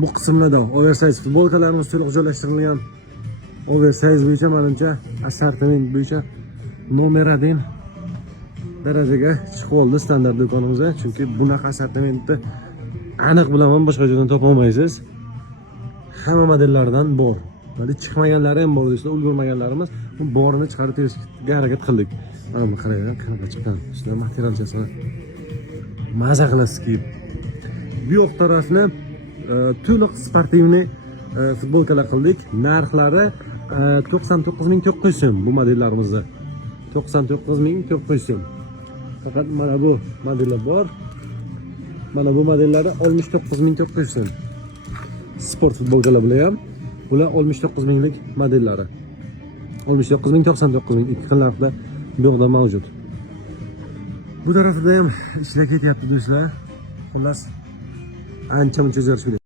Bu qismlarda oversize futbolkalarimiz to'liq joylashtirilgan. Oversize bo'yicha menimcha assortiment bo'yicha nomer 1 darajaga chiqib oldi standart do'konimizda. Chunki bunaqa assortimentni aniq bilaman boshqa joydan topa olmaysiz. Hamma modellaridan bor. Hali chiqmaganlari ham bor do'stlar, ulgurmaganlarimiz borini chiqarib berishga harakat qildik. Mana bu qaranglar, qanaqa chiqqan. Ustidan materialchasi maza qilasiz kiyib. Bu yoq tarafni to'liq sportivniy futbolkalar qildik. Narxlari 99.900 so'm bu modellarimizda. 99.900 so'm. Faqat mana bu modellar bor. Mana bu modellari 69.900 so'm. Sport futbolkalar bilan ham bular 69 minglik modellari. 69 ming, 99 ming ikki xil narxda bu yoqda mavjud. Bu tarafda ham ishlar ketyapti do'stlar. Xullas ancha-muncha o'zgarish